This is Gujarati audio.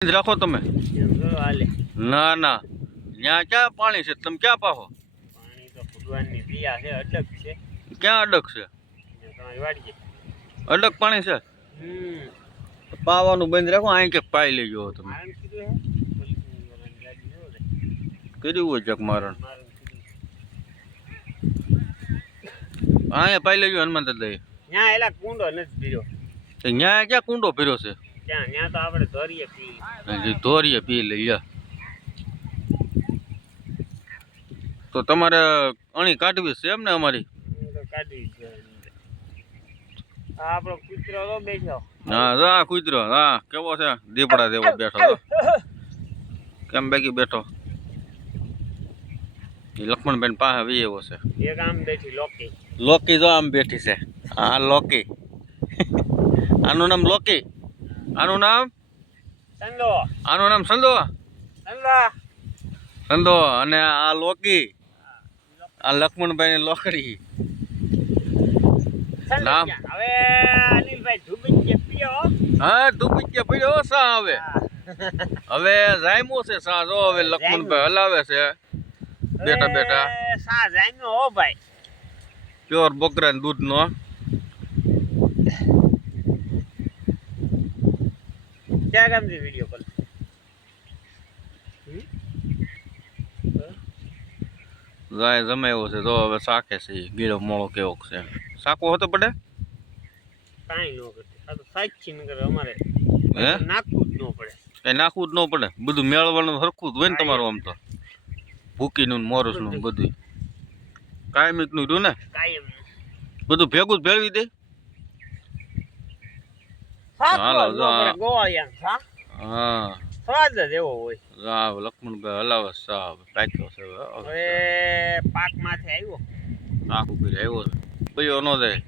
રાખો તમે. ના ના. ત્યાં ક્યાં પાણી છે? તમે ક્યાં પાહો? ક્યાં અડક છે? અડક પાણી છે? પાવાનું બંધ રાખો અહીં ક્યાંક પાઈ લેજો તમે. કર્યું હોય ચક મારણ? અહીંયા પાઈ લેજો હનુમાન દાદા એલા કુંડો નથી પીર્યો ત્યાં ક્યાં કુંડો ફેર્યો છે? ત્યાં ત્યાં તો આપણે ધોરીએ પી. ધોરીએ પી લઈએ તો તમારે અણી કાઢવી છે એમ ને અમારી? હું આપણો કૂતરો બેઠો. હા કૂતરો હા કેવો છે? દીપડા જેવો બેઠો. કેમ બાકી બેઠો? લક્ષ્મણબેન પાસે વી એવો છે. એક આમ બેઠી લોકી. લોકી જો આમ બેઠી છે. હા લોકી. આનું નામ લોકી. આનું નામ? સંદો આનું નામ સંદો સંદો અને આ લોકી. આ લક્ષ્મણભાઈ લોકડી. સંદો નામ? હવે અનિલભાઈ ધુબી કે પીયો હા સા હવે. હવે જામ્યો છે સા જો હવે લક્ષ્મણભાઈ હલાવે છે. બેટા બેટા સા હો ભાઈ. પ્યોર બકરા દૂધ નો ક્યાં ગામથી વીડિયો કોલ જાય જમાયો છે તો હવે શાકે છે. ગીળો મોળો કેવો છે. શાકો હતો પડે? કાંઈ ન કરતી આ તો સાચી ન કરે અમારે. હે? નાખવું જ ન પડે. એ નાખવું જ ન પડે. બધું મેળવવાનું સરખું જ હોય ને તમારું આમ તો. ભૂકીનું ને મોરસનું ને બધું કાયમિકનું રહ્યું ને? કાયમ બધું ભેગું જ ભેળવી દે? હાલો, જ જો હા? સ્વાદ એવો હોય. સાવ લક્ષ્મણભાઈ હલાવે પાક્યો છે. હવે. પાકમાંથી આવ્યો. આખું કરી આવ્યો છે. ન જાય.